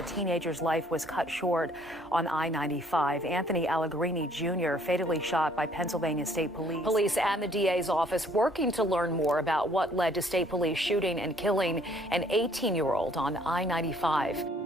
a teenager's life was cut short on I-95. Anthony Allegrini Jr. fatally shot by Pennsylvania State Police. Police and the DA's office working to learn more about what led to state police shooting and killing an 18-year-old on I-95.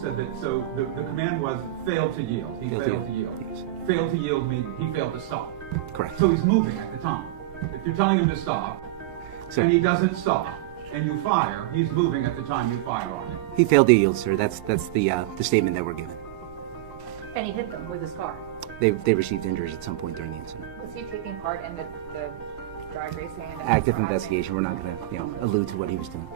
Said that, so the command was fail to yield. He failed to yield. Yes. Failed to yield meaning he failed to stop. Correct. So he's moving at the time. If you're telling him to stop, and he doesn't stop, and you fire, he's moving at the time you fire on him. He failed to yield, sir. That's the statement that we're given. And he hit them with his car. They received injuries at some point during the incident. Was he taking part in the drag racing? And Active investigation. We're not going to allude to what he was doing.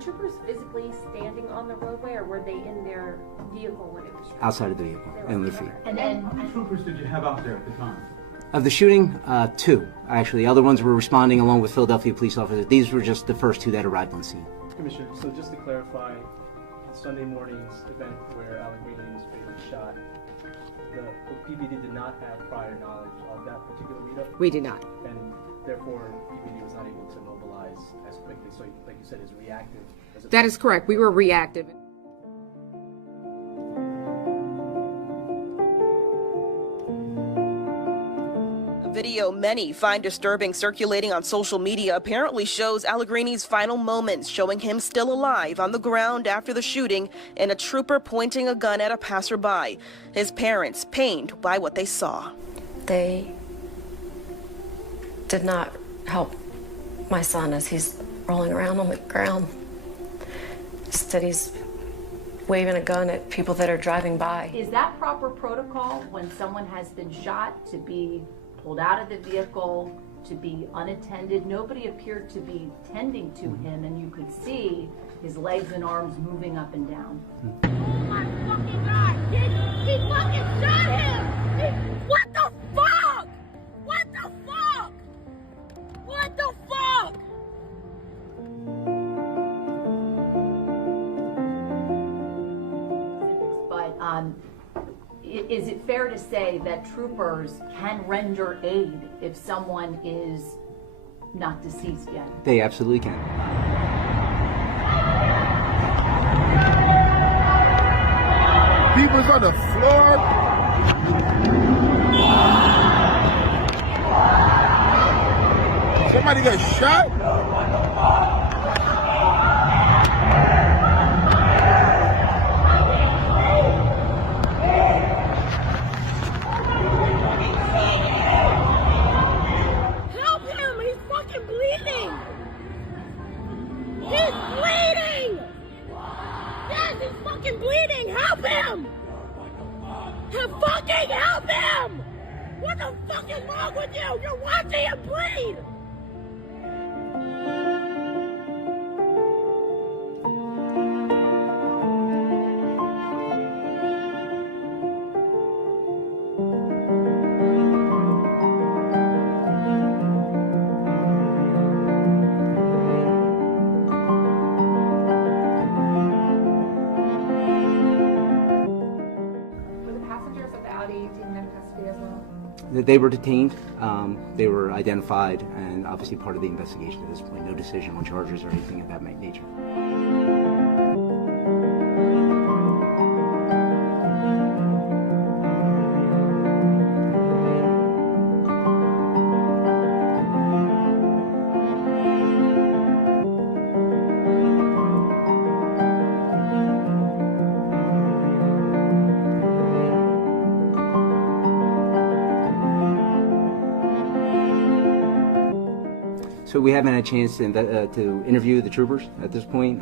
Troopers physically standing on the roadway, or were they in their vehicle when it was shot? Outside of the vehicle, in their feet. And then, How many troopers did you have out there at the time? Of the shooting, 2. Actually, the other ones were responding along with Philadelphia police officers. These were just the first 2 that arrived on scene. Commissioner, so just to clarify, Sunday morning's event where Allegrini was fatally shot, the PPD did not have prior knowledge of that particular meetup? We did not. And therefore, PPD was not able to mobilize as quickly. So, like you said, is reactive. That is correct. We were reactive. A video many find disturbing circulating on social media apparently shows Allegrini's final moments, showing him still alive on the ground after the shooting and a trooper pointing a gun at a passerby. His parents pained by what they saw. They did not help my son as he's rolling around on the ground. Instead, he's waving a gun at people that are driving by. is that proper protocol when someone has been shot to be pulled out of the vehicle, to be unattended? Nobody appeared to be tending to him, and you could see his legs and arms moving up and down. oh my fucking God, he fucking shot him! What the fuck? What the fuck? What the fuck? But is it fair to say that troopers can render aid if someone is not deceased yet? They absolutely can. People's on the floor. Somebody got shot? fucking help him! What the fuck is wrong with you? You're watching him bleed! They were detained, they were identified, and obviously part of the investigation at this point. No decision on charges or anything of that nature. So we haven't had a chance to interview the troopers at this point.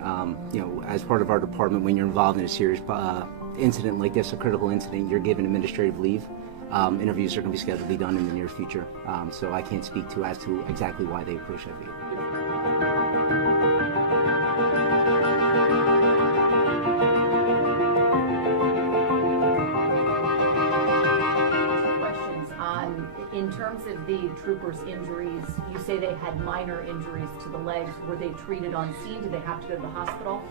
You know, as part of our department, when you're involved in a serious incident like this, a critical incident, you're given administrative leave. Interviews are going to be scheduled to be done in the near future. So I can't speak as to exactly why they approached that vehicle. In terms of the troopers' injuries, you say they had minor injuries to the legs. Were they treated on scene? Did they have to go to the hospital?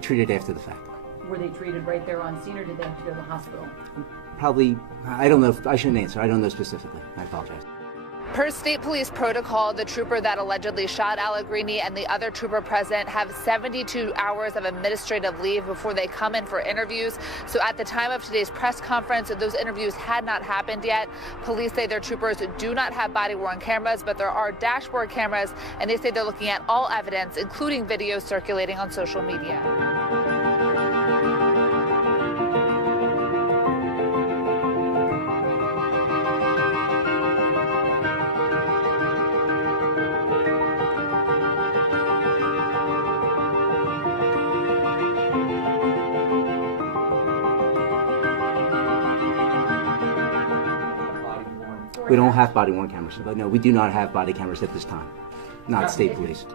Treated after the fact. Were they treated right there on scene, or did they have to go to the hospital? Probably, I don't know, I shouldn't answer. I don't know specifically. I apologize. Per state police protocol, the trooper that allegedly shot Allegrini and the other trooper present have 72 hours of administrative leave before they come in for interviews. So at the time of today's press conference, those interviews had not happened yet. Police say their troopers do not have body-worn cameras, but there are dashboard cameras, and they say they're looking at all evidence, including videos circulating on social media. We don't have body-worn cameras, but no, we do not have body cameras at this time. Not state police.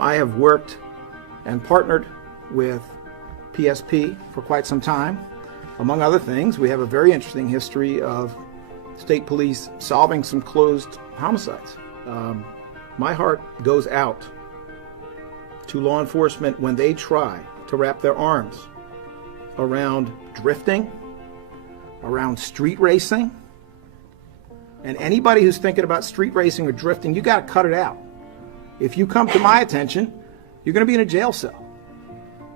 I have worked and partnered with PSP for quite some time. Among other things, we have a very interesting history of state police solving some closed homicides. My heart goes out to law enforcement when they try to wrap their arms around drifting, around street racing. And anybody who's thinking about street racing or drifting, you got to cut it out. If you come to my attention, you're going to be in a jail cell.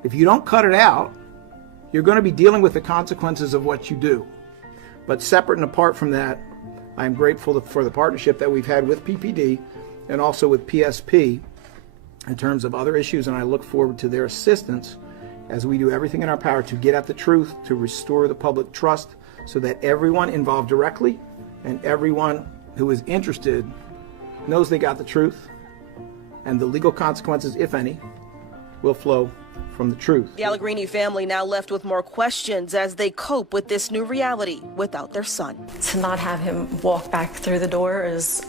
If you don't cut it out, you're going to be dealing with the consequences of what you do. But separate and apart from that, I'm grateful for the partnership that we've had with PPD and also with PSP in terms of other issues, and I look forward to their assistance as we do everything in our power to get at the truth, to restore the public trust, so that everyone involved directly and everyone who is interested knows they got the truth, and the legal consequences, if any, will flow from the truth. The Allegrini family now left with more questions as they cope with this new reality without their son. To not have him walk back through the door is,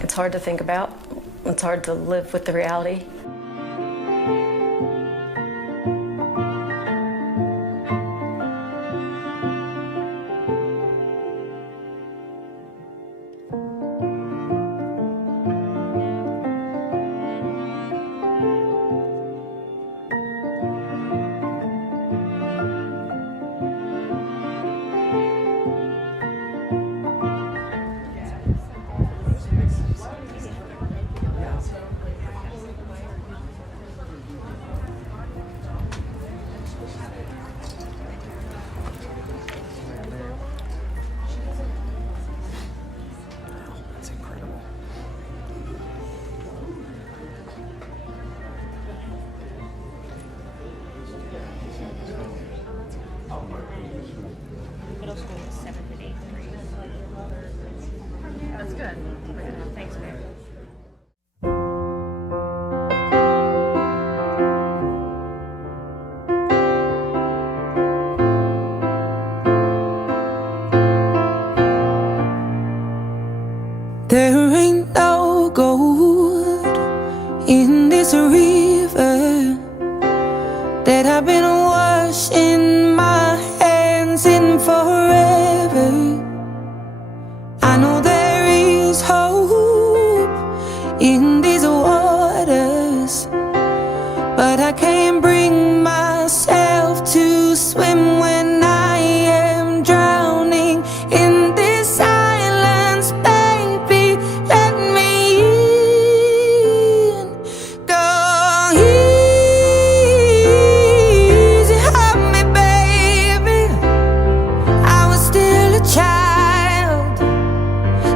it's hard to think about. It's hard to live with the reality. Good. Thanks, man. There ain't no gold in this river that I've been washing my hands in forever. I know there is hope in these waters, but I can't bring myself to swim when I am drowning in this silence. Baby, let me in. Go easy on me, baby. I was still a child,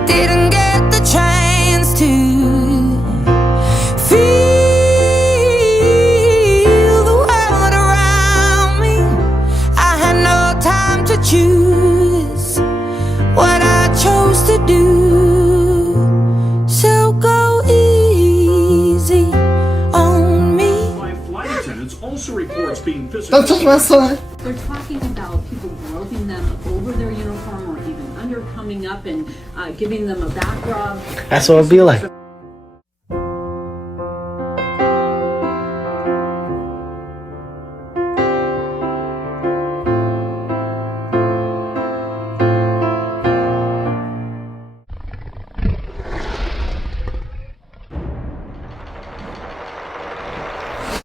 didn't get the chance to feel the world around me. I had no time to choose what I chose to do. So go easy on me. Flight attendants also reports being physically. Don't touch my son. They're talking about people groping them over their uniform or even under, coming up and giving them a back rub. That's what it'll be like.